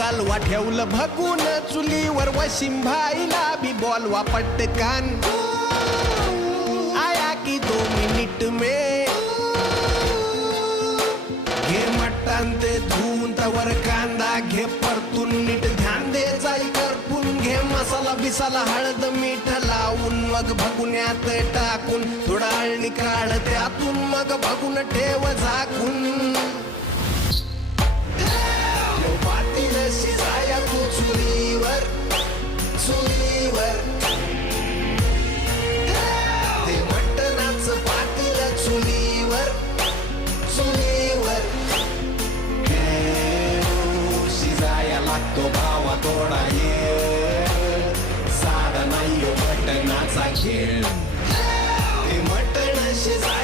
कालवा ठेवलं भगून चुलीवर वशिम भाईला बी बोलवा पटकान आया की 2 मिनिट में घे मटण ते धुवून तवर कांदा घे परतून नीट ध्यान दे जाई करपून घे मसाला बिसाला हळद मीठ लावून मग भगुन्यात टाकून थोडा अळणी काढ त्यातून मग भगून ठेव झाकून पातील शिजाया तू चुलीवर चुलीवर ते मटणाचं पातील चुलीवर चुलीवर शिजाया लागतो भावा थोडा ये साधा नाही मटणाचा खेळ ते मटण शिजाया